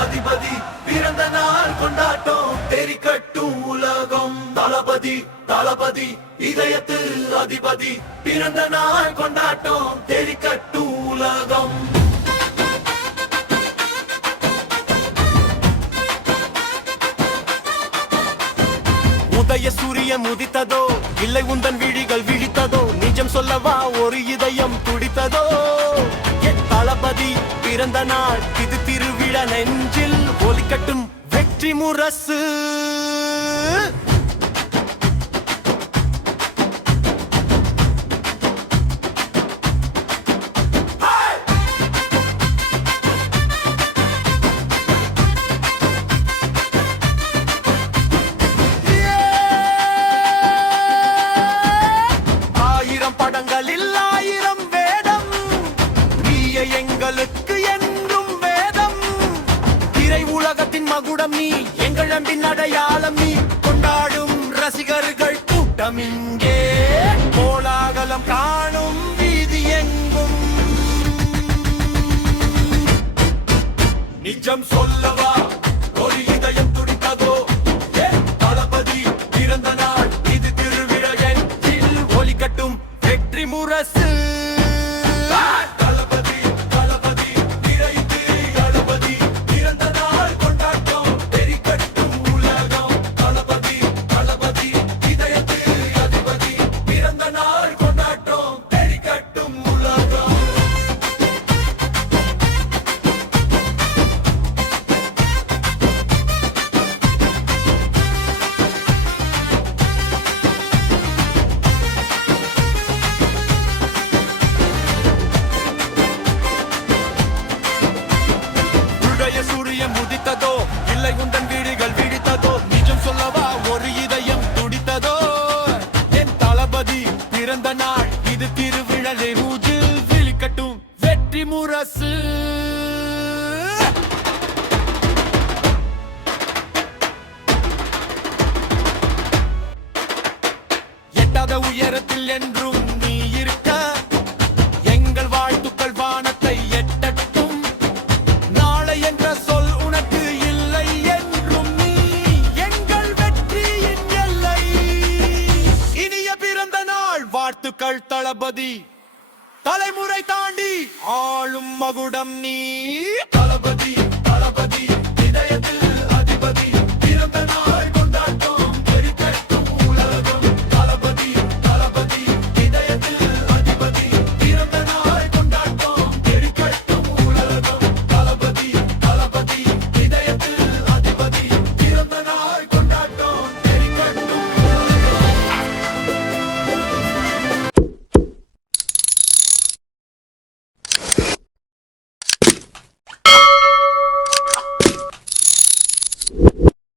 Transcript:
அதிபதி பிறந்த நாள் கொண்டாட்டம் தெரிக்கட்டும் உலகம். தளபதி தளபதி இதயத்தில் அதிபதி பிறந்த நாள் கொண்டாட்டம் தெரிக்கட்டும் உலகம். உதய சூரியன் உதித்ததோ இல்லை உந்தன் விழிகள் விழித்ததோ, நிஜம் சொல்லவா ஒரு இதயம் துடித்ததோ. என் தளபதி பிறந்த நாள் இது திருவிழா, நெஞ்சில் ஒலிக்கட்டும் வெற்றி முரசு. எங்களுக்கு என்றும் வேதம், திரை உலகத்தின் மகுடம் நீ, எங்கள் அன்பின் அடையாளம் நீ. கொண்டாடும் ரசிகர்கள் கூட்டம் இங்கே, கோலாகலம் காணும் வீதி எங்கும். நிஜம் சொல்லவா ஒரு இதயம் துடித்ததோ, தளபதி பிறந்த நாள் இது திருவிழா, என் ஒலிக்கட்டும் வெற்றி முரசு. சூரியன் முதித்ததோ இல்லை உந்தன் வீடுகள் விழித்ததோ, நிஜம் சொல்லவா ஒரு இதயம் துடித்ததோ. என் தளபதி பிறந்த நாள் இது திருவிழா, நெஞ்சில் விழிக்கட்டும் வெற்றி முரசு. எட்டாத உயரத்தில் என்றும் நீ இருக்க, எங்கள் வாழ்த்துக்கள் வானத்தை எட்டட்டும். நாளை என்ற சொல் உனக்கு இல்லை என்றும் நீ எங்கள் வெற்றியின் எல்லை. இனிய பிறந்த நாள் வாழ்த்துக்கள் தளபதி, தலைமுறை தாண்டி ஆளும் மகுடம் நீ. தளபதி தளபதி இதயத்தில்